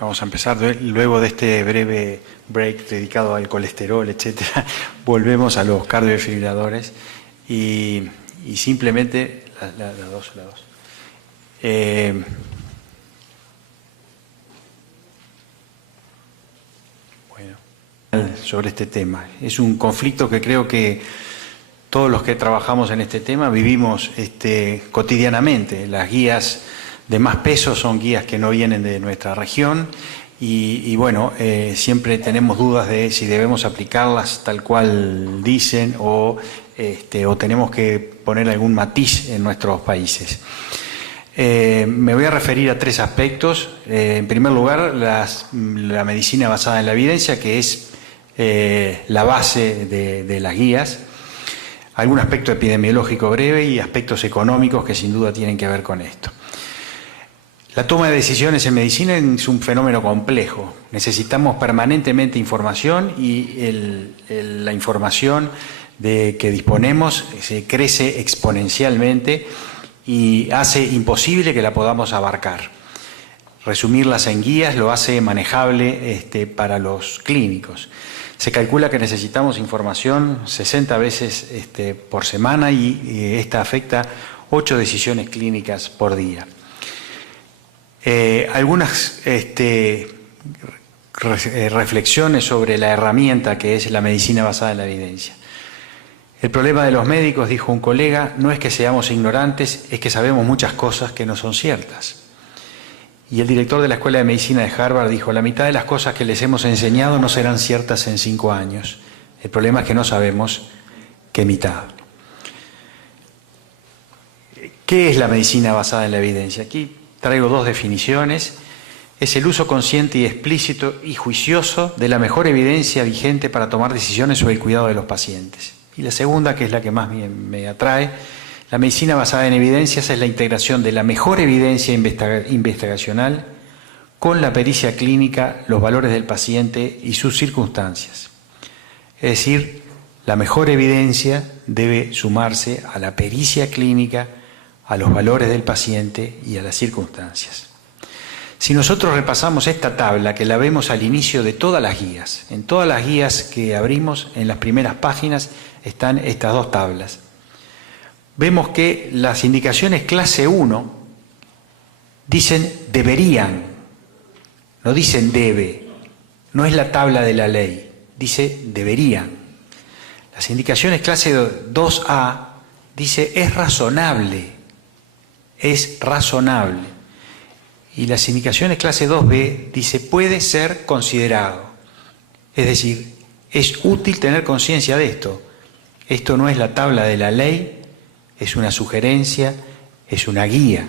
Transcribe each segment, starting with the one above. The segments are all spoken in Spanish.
vamos a empezar luego de este breve break dedicado al colesterol, etcétera. Volvemos a los cardiofibriladores y simplemente la dos. Bueno, sobre este tema. Es un conflicto que creo que todos los que trabajamos en este tema vivimos cotidianamente. Las guías de más peso son guías que no vienen de nuestra región y bueno, siempre tenemos dudas de si debemos aplicarlas tal cual dicen o tenemos que poner algún matiz en nuestros países. Me voy a referir a tres aspectos. En primer lugar, la medicina basada en la evidencia, que es la base de las guías. Algún aspecto epidemiológico breve y aspectos económicos que sin duda tienen que ver con esto. La toma de decisiones en medicina es un fenómeno complejo. Necesitamos permanentemente información y la información de que disponemos se crece exponencialmente y hace imposible que la podamos abarcar. Resumirlas en guías lo hace manejable para los clínicos. Se calcula que necesitamos información 60 veces por semana y esta afecta 8 decisiones clínicas por día. Algunas reflexiones sobre la herramienta que es la medicina basada en la evidencia. El problema de los médicos, dijo un colega, no es que seamos ignorantes, es que sabemos muchas cosas que no son ciertas. Y el director de la Escuela de Medicina de Harvard dijo, la mitad de las cosas que les hemos enseñado no serán ciertas en 5 años. El problema es que no sabemos qué mitad. ¿Qué es la medicina basada en la evidencia? Aquí traigo 2 definiciones. Es el uso consciente y explícito y juicioso de la mejor evidencia vigente para tomar decisiones sobre el cuidado de los pacientes. Y la segunda, que es la que más me atrae, la medicina basada en evidencias es la integración de la mejor evidencia investigacional con la pericia clínica, los valores del paciente y sus circunstancias. Es decir, la mejor evidencia debe sumarse a la pericia clínica, a los valores del paciente y a las circunstancias. Si nosotros repasamos esta tabla, que la vemos al inicio de todas las guías, en todas las guías que abrimos, en las primeras páginas están estas 2 tablas. Vemos que las indicaciones clase 1 dicen deberían, no dicen debe, no es la tabla de la ley, dice deberían. Las indicaciones clase 2A dice es razonable. Y las indicaciones clase 2B dice puede ser considerado. Es decir, es útil tener conciencia de esto. Esto no es la tabla de la ley, es una sugerencia, es una guía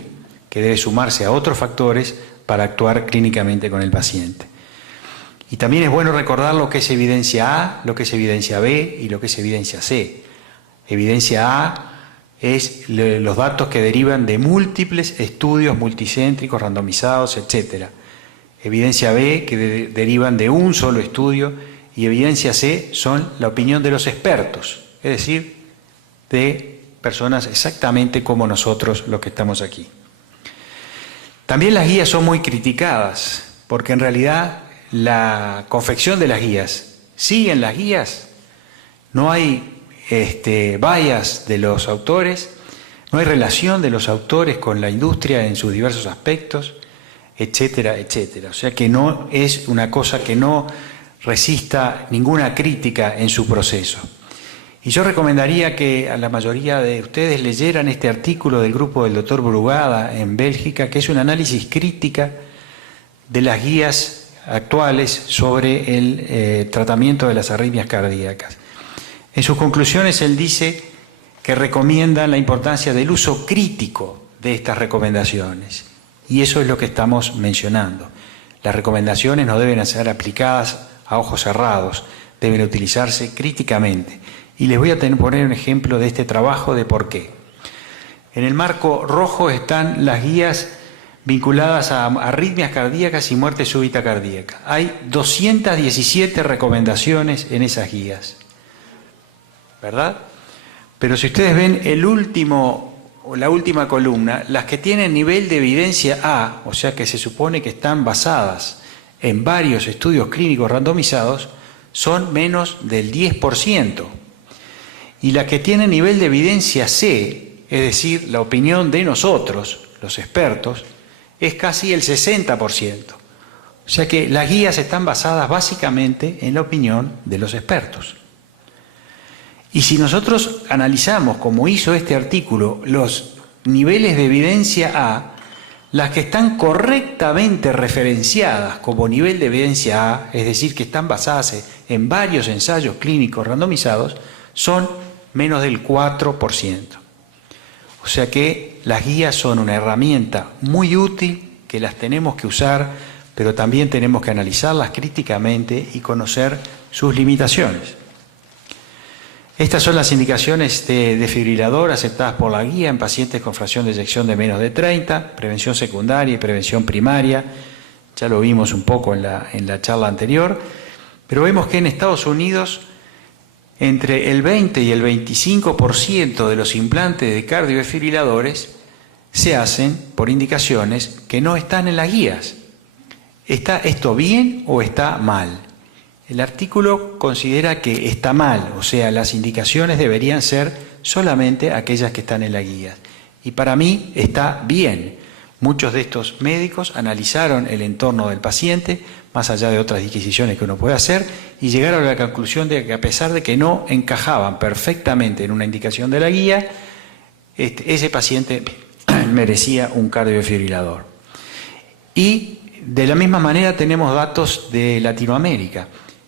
que debe sumarse a otros factores para actuar clínicamente con el paciente. Y también es bueno recordar lo que es evidencia A, lo que es evidencia B y lo que es evidencia C. Evidencia A es los datos que derivan de múltiples estudios multicéntricos, randomizados, etc. Evidencia B que derivan de un solo estudio y evidencia C son la opinión de los expertos, es decir, de personas exactamente como nosotros los que estamos aquí. También las guías son muy criticadas porque en realidad la confección de las guías, siguen las guías, no hay bias de los autores, no hay relación de los autores con la industria en sus diversos aspectos, etcétera, etcétera. O sea que no es una cosa que no resista ninguna crítica en su proceso. Y yo recomendaría que a la mayoría de ustedes leyeran este artículo del grupo del doctor Brugada en Bélgica, que es un análisis crítica de las guías actuales sobre el tratamiento de las arritmias cardíacas. En sus conclusiones él dice que recomiendan la importancia del uso crítico de estas recomendaciones. Y eso es lo que estamos mencionando. Las recomendaciones no deben ser aplicadas a ojos cerrados, deben utilizarse críticamente. Y les voy a poner un ejemplo de este trabajo de por qué. En el marco rojo están las guías vinculadas a arritmias cardíacas y muerte súbita cardíaca. Hay 217 recomendaciones en esas guías, ¿verdad? Pero si ustedes ven la última columna, las que tienen nivel de evidencia A, o sea que se supone que están basadas en varios estudios clínicos randomizados son menos del 10%. Y las que tienen nivel de evidencia C, es decir, la opinión de nosotros, los expertos, es casi el 60%. O sea que las guías están basadas básicamente en la opinión de los expertos. Y si nosotros analizamos, como hizo este artículo, los niveles de evidencia A, las que están correctamente referenciadas como nivel de evidencia A, es decir, que están basadas en varios ensayos clínicos randomizados, son menos del 4%. O sea que las guías son una herramienta muy útil que las tenemos que usar, pero también tenemos que analizarlas críticamente y conocer sus limitaciones. Estas son las indicaciones de desfibrilador aceptadas por la guía en pacientes con fracción de eyección de menos de 30, prevención secundaria y prevención primaria. Ya lo vimos un poco en la charla anterior, pero vemos que en Estados Unidos entre el 20 y el 25% de los implantes de cardiodefibriladores se hacen por indicaciones que no están en las guías. ¿Está esto bien o está mal? El artículo considera que está mal, o sea, las indicaciones deberían ser solamente aquellas que están en la guía. Y para mí está bien. Muchos de estos médicos analizaron el entorno del paciente, más allá de otras disquisiciones que uno puede hacer, y llegaron a la conclusión de que a pesar de que no encajaban perfectamente en una indicación de la guía, ese paciente merecía un cardiodefibrilador. Y de la misma manera tenemos datos de Latinoamérica.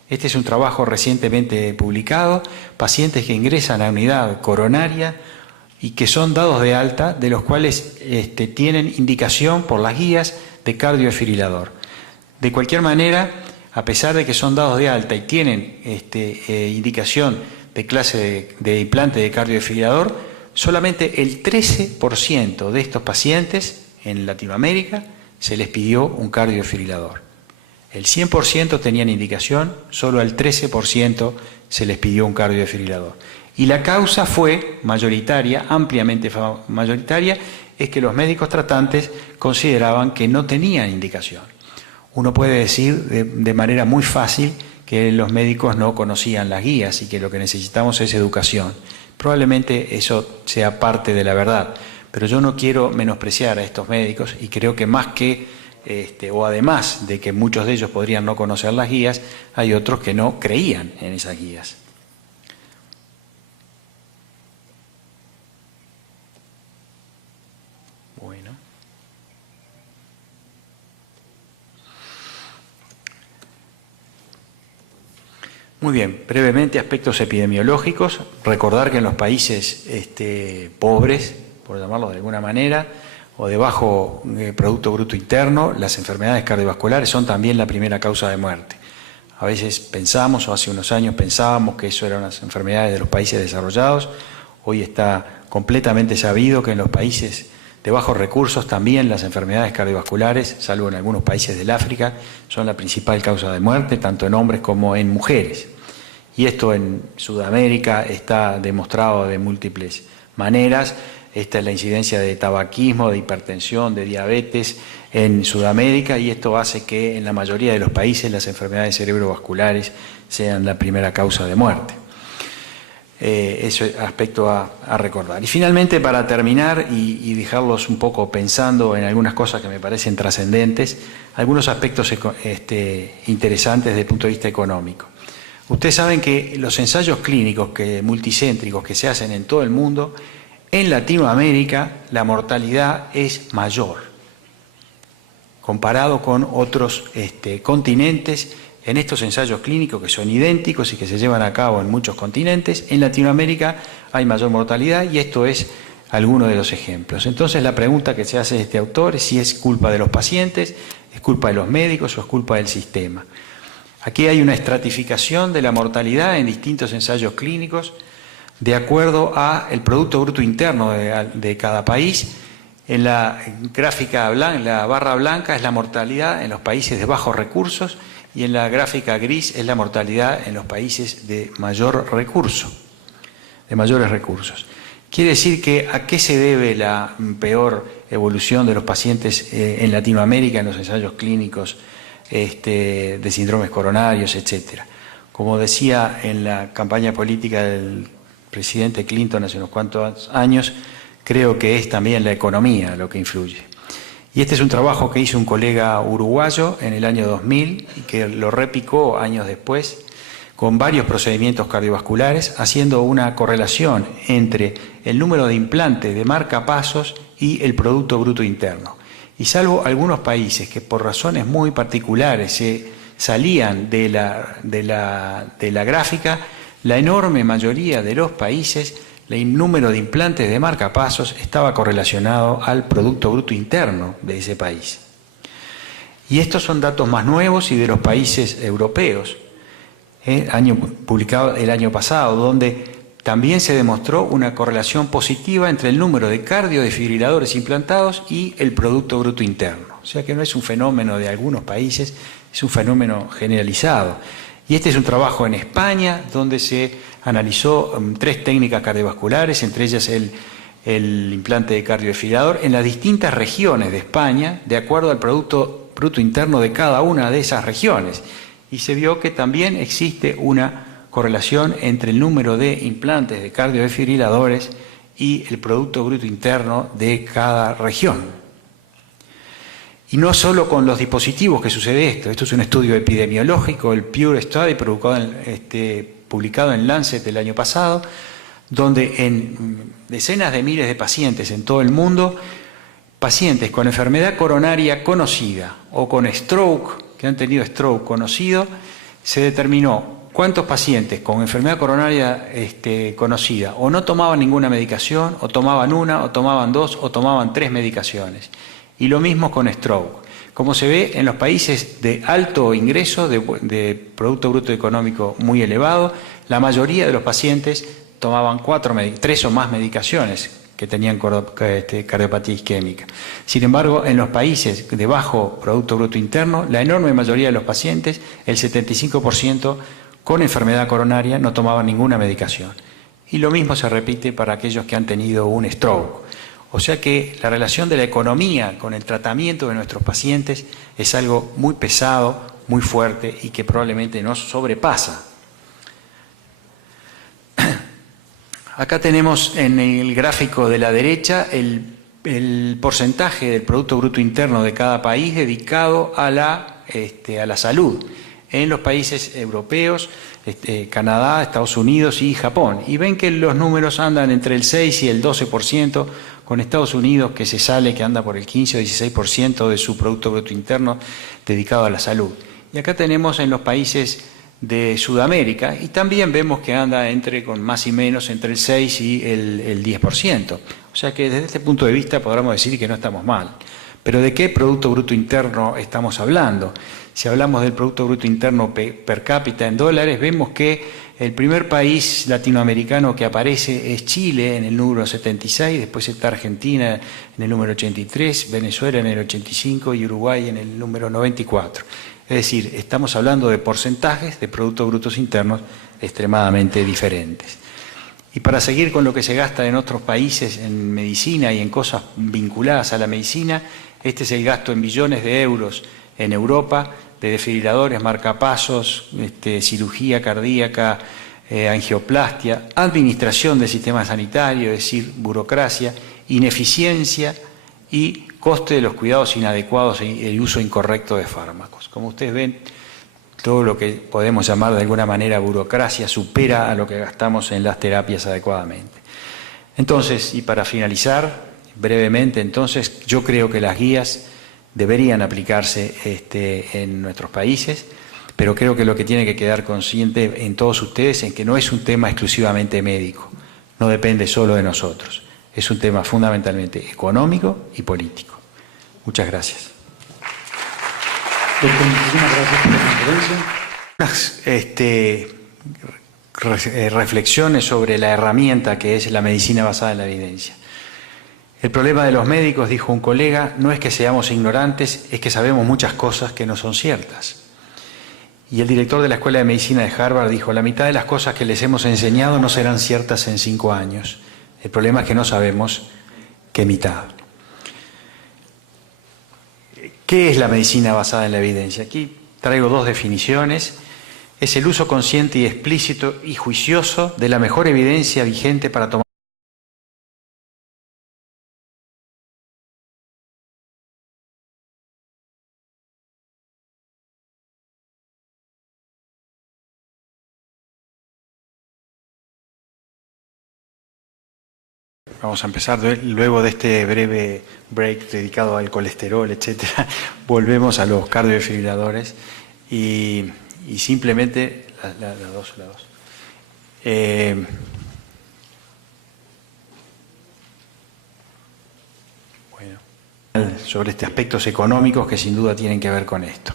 Este es un trabajo recientemente publicado, pacientes que ingresan a unidad coronaria y que son dados de alta, de los cuales tienen indicación por las guías de cardiodefibrilador. De cualquier manera, a pesar de que son dados de alta y tienen indicación de clase de implante de cardiodefibrilador, solamente el 13% de estos pacientes en Latinoamérica se les pidió un cardiodefibrilador. El 100% tenían indicación, solo al 13% se les pidió un cardiodefibrilador. Y la causa fue mayoritaria, ampliamente mayoritaria, es que los médicos tratantes consideraban que no tenían indicación. Uno puede decir de manera muy fácil que los médicos no conocían las guías y que lo que necesitamos es educación. Probablemente eso sea parte de la verdad, pero yo no quiero menospreciar a estos médicos y creo que más que o además de que muchos de ellos podrían no conocer las guías, hay otros que no creían en esas guías. Bueno. Muy bien, brevemente aspectos epidemiológicos. Recordar que en los países pobres, por llamarlo de alguna manera, o de bajo Producto Bruto Interno, las enfermedades cardiovasculares son también la primera causa de muerte. A veces pensamos, o hace unos años pensábamos que eso eran las enfermedades de los países desarrollados. Hoy está completamente sabido que en los países de bajos recursos también las enfermedades cardiovasculares, salvo en algunos países del África, son la principal causa de muerte, tanto en hombres como en mujeres. Y esto en Sudamérica está demostrado de múltiples maneras. Esta es la incidencia de tabaquismo, de hipertensión, de diabetes en Sudamérica, y esto hace que en la mayoría de los países las enfermedades cerebrovasculares sean la primera causa de muerte. Eso es aspecto a recordar. Y finalmente, para terminar y dejarlos un poco pensando en algunas cosas que me parecen trascendentes, algunos aspectos interesantes desde el punto de vista económico. Ustedes saben que los ensayos clínicos multicéntricos que se hacen en todo el mundo, en Latinoamérica la mortalidad es mayor comparado con otros continentes. En estos ensayos clínicos que son idénticos y que se llevan a cabo en muchos continentes, en Latinoamérica hay mayor mortalidad, y esto es alguno de los ejemplos. Entonces la pregunta que se hace de este autor es si es culpa de los pacientes, es culpa de los médicos o es culpa del sistema. Aquí hay una estratificación de la mortalidad en distintos ensayos clínicos de acuerdo al Producto Bruto Interno de cada país. En la gráfica en la barra blanca es la mortalidad en los países de bajos recursos, y en la gráfica gris es la mortalidad en los países de mayor recurso, de mayores recursos. Quiere decir que ¿a qué se debe la peor evolución de los pacientes en Latinoamérica en los ensayos clínicos de síndromes coronarios, etc. Como decía en la campaña política del presidente Clinton hace unos cuantos años, creo que es también la economía lo que influye. Y este es un trabajo que hizo un colega uruguayo en el año 2000 y que lo replicó años después con varios procedimientos cardiovasculares, haciendo una correlación entre el número de implantes de marcapasos y el Producto Bruto Interno. Y salvo algunos países que por razones muy particulares se salían de la gráfica, la enorme mayoría de los países, el número de implantes de marcapasos estaba correlacionado al Producto Bruto Interno de ese país. Y estos son datos más nuevos y de los países europeos, publicado el año pasado, donde también se demostró una correlación positiva entre el número de cardiodesfibriladores implantados y el Producto Bruto Interno. O sea que no es un fenómeno de algunos países, es un fenómeno generalizado. Y este es un trabajo en España, donde se analizó 3 técnicas cardiovasculares, entre ellas el implante de cardiodesfibrilador, en las distintas regiones de España, de acuerdo al Producto Bruto Interno de cada una de esas regiones. Y se vio que también existe una correlación entre el número de implantes de cardiodesfibriladores y el Producto Bruto Interno de cada región. Y no solo con los dispositivos que sucede esto. Esto es un estudio epidemiológico, el Pure Study, publicado en Lancet el año pasado, donde en decenas de miles de pacientes en todo el mundo, pacientes con enfermedad coronaria conocida o con stroke, que han tenido stroke conocido, se determinó cuántos pacientes con enfermedad coronaria conocida o no tomaban ninguna medicación, o tomaban una, o tomaban 2, o tomaban 3 medicaciones. Y lo mismo con stroke. Como se ve en los países de alto ingreso, de Producto Bruto Económico muy elevado, la mayoría de los pacientes tomaban 3 o más medicaciones que tenían cardiopatía isquémica. Sin embargo, en los países de bajo Producto Bruto Interno, la enorme mayoría de los pacientes, el 75%, con enfermedad coronaria no tomaban ninguna medicación. Y lo mismo se repite para aquellos que han tenido un stroke. O sea que la relación de la economía con el tratamiento de nuestros pacientes es algo muy pesado, muy fuerte y que probablemente nos sobrepasa. Acá tenemos en el gráfico de la derecha el porcentaje del Producto Bruto Interno de cada país dedicado a la salud en los países europeos, Canadá, Estados Unidos y Japón. Y ven que los números andan entre el 6 y el 12%, con Estados Unidos que anda por el 15 o 16% de su Producto Bruto Interno dedicado a la salud. Y acá tenemos en los países de Sudamérica, y también vemos que anda con más y menos entre el 6 y el 10%. O sea que desde este punto de vista podríamos decir que no estamos mal. Pero ¿de qué Producto Bruto Interno estamos hablando? Si hablamos del Producto Bruto Interno per cápita en dólares, vemos que el primer país latinoamericano que aparece es Chile en el número 76, después está Argentina en el número 83, Venezuela en el 85 y Uruguay en el número 94. Es decir, estamos hablando de porcentajes de Productos Brutos Internos extremadamente diferentes. Y para seguir con lo que se gasta en otros países en medicina y en cosas vinculadas a la medicina, este es el gasto en billones de euros en Europa de desfibriladores, marcapasos, cirugía cardíaca, angioplastia, administración del sistema sanitario, es decir, burocracia, ineficiencia y coste de los cuidados inadecuados y el uso incorrecto de fármacos. Como ustedes ven, todo lo que podemos llamar de alguna manera burocracia supera a lo que gastamos en las terapias adecuadamente. Entonces, y para finalizar brevemente, entonces, yo creo que las guías deberían aplicarse en nuestros países, pero creo que lo que tiene que quedar consciente en todos ustedes es que no es un tema exclusivamente médico, no depende solo de nosotros. Es un tema fundamentalmente económico y político. Muchas gracias. Doctor, muchísimas gracias por la conferencia. Reflexiones sobre la herramienta que es la medicina basada en la evidencia. El problema de los médicos, dijo un colega, no es que seamos ignorantes, es que sabemos muchas cosas que no son ciertas. Y el director de la Escuela de Medicina de Harvard dijo, la mitad de las cosas que les hemos enseñado no serán ciertas en 5 años. El problema es que no sabemos qué mitad. ¿Qué es la medicina basada en la evidencia? Aquí traigo dos definiciones. Es el uso consciente y explícito y juicioso de la mejor evidencia vigente para tomar. Vamos a empezar luego de este breve break dedicado al colesterol, etcétera. Volvemos a los cardiofibriladores y simplemente la dos. Bueno, sobre aspectos económicos que sin duda tienen que ver con esto.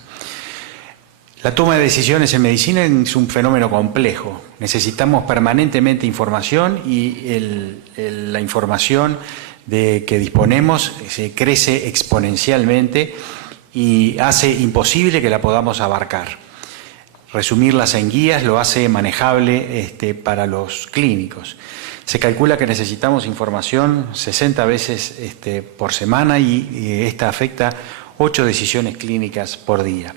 La toma de decisiones en medicina es un fenómeno complejo. Necesitamos permanentemente información y la información de que disponemos se crece exponencialmente y hace imposible que la podamos abarcar. Resumirlas en guías lo hace manejable para los clínicos. Se calcula que necesitamos información 60 veces por semana y esta afecta 8 decisiones clínicas por día.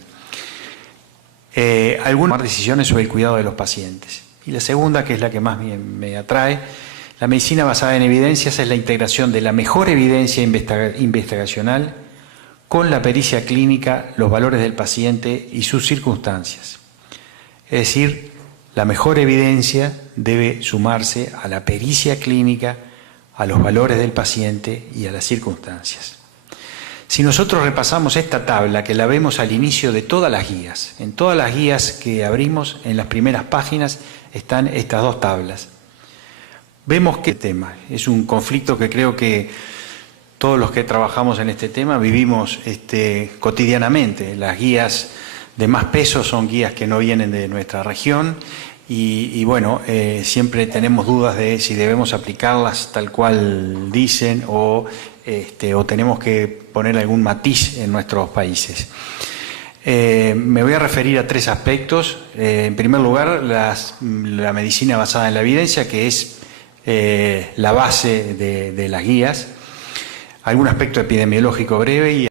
Algunas decisiones sobre el cuidado de los pacientes. Y la segunda, que es la que más me atrae, la medicina basada en evidencias es la integración de la mejor evidencia investigacional con la pericia clínica, los valores del paciente y sus circunstancias. Es decir, la mejor evidencia debe sumarse a la pericia clínica, a los valores del paciente y a las circunstancias. Si nosotros repasamos esta tabla, que la vemos al inicio de todas las guías, en todas las guías que abrimos, en las primeras páginas están estas dos tablas. Vemos que este tema es un conflicto que creo que todos los que trabajamos en este tema vivimos cotidianamente. Las guías de más peso son guías que no vienen de nuestra región y bueno, siempre tenemos dudas de si debemos aplicarlas tal cual dicen o tenemos que poner algún matiz en nuestros países. Me voy a referir a tres aspectos. En primer lugar, la medicina basada en la evidencia, que es la base de las guías. Algún aspecto epidemiológico breve y